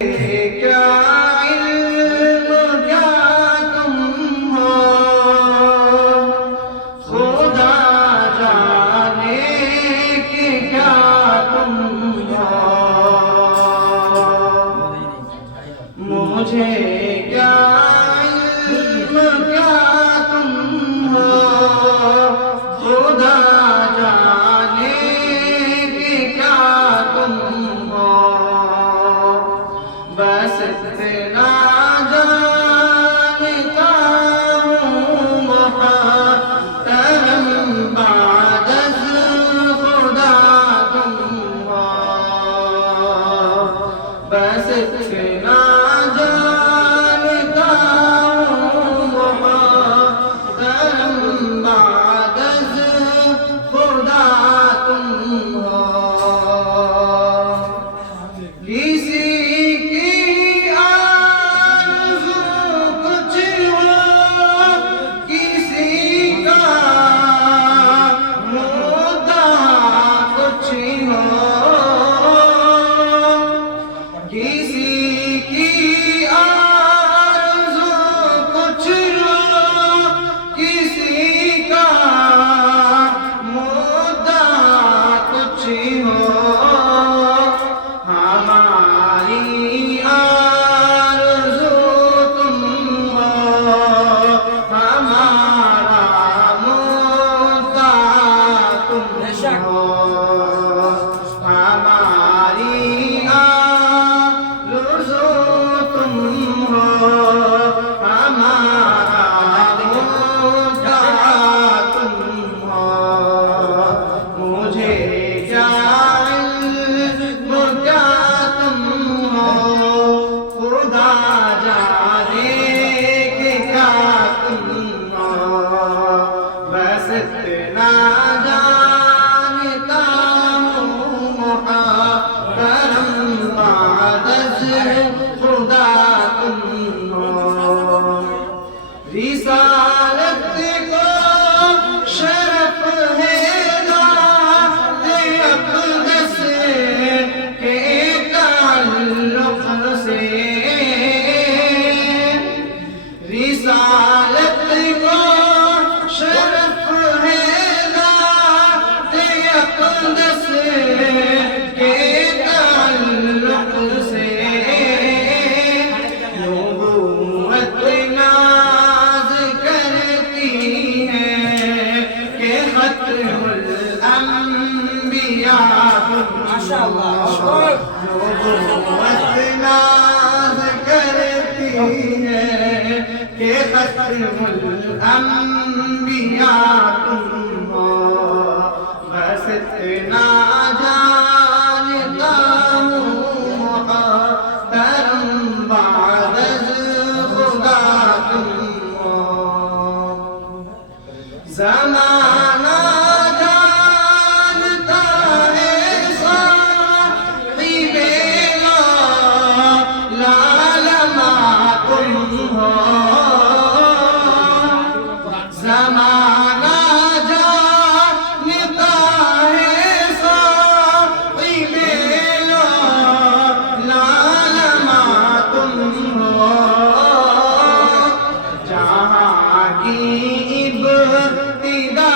کیا علم کیا تم ہو، خدا جانے کہ کیا تم ہو، مجھے کیا علم کیا تم ہو، خدا جانے کہ کیا تم ہو، بس اتنا جانتا ہوں محترم بعد از خدا تم ہو، بس اتنا جانتا ہوں محترم بعد از خدا تم ہو، کسی کی آرزو کچھ ہو، کسی کا مدعا کچھ ہو، کسی کی آرزو کچھ ہو، کسی کا مدعا کچھ ہو، ہماری آرزو تم ہو، ہمارا مدعا تم ہو، ہماری آرزو تم ہو، ہمارا مدعا تم ہو، مجھے کیا علم کیا تم ہو، خدا جانے کہ کیا تم ہو، بس اتنا جانتا ہوں محترم بعد از خدا تم ہو، رسالت کو شرف ہے ذات اقدس کے تعلق سے، رسالت کو شرف ہے ذات اقدس کے تعلق سے، نبوت ناز کرتی ہے کہ ختم الانبیاء نبوت ناز کرتی ہے کہ ختم الانبیاء تم ہو، بس اتنا جانتا ہوں محترم بعد از خدا تم ہو، زمانہ جانتا ہے صاحب لالما تم ہو، زمانہ جانتا ہے صاحب لالما تم ہو، جہاں کی ابتدا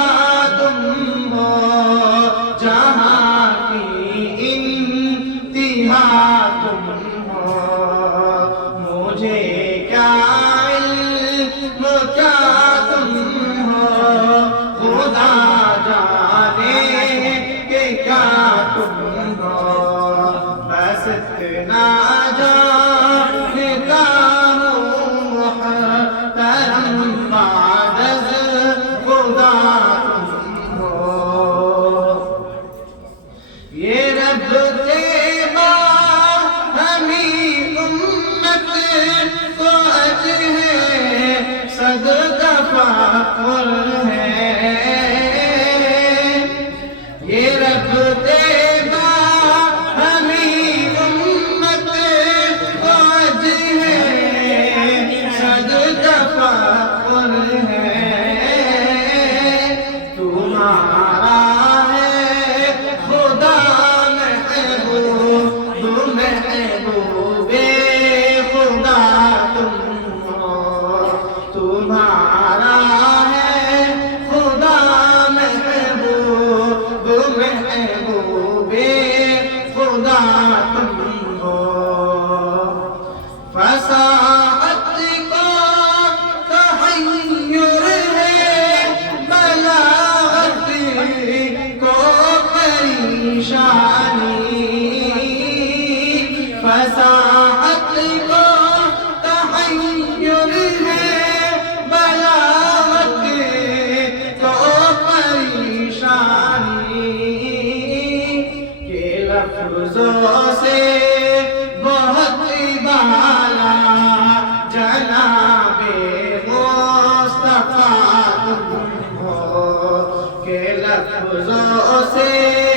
لفظوں سے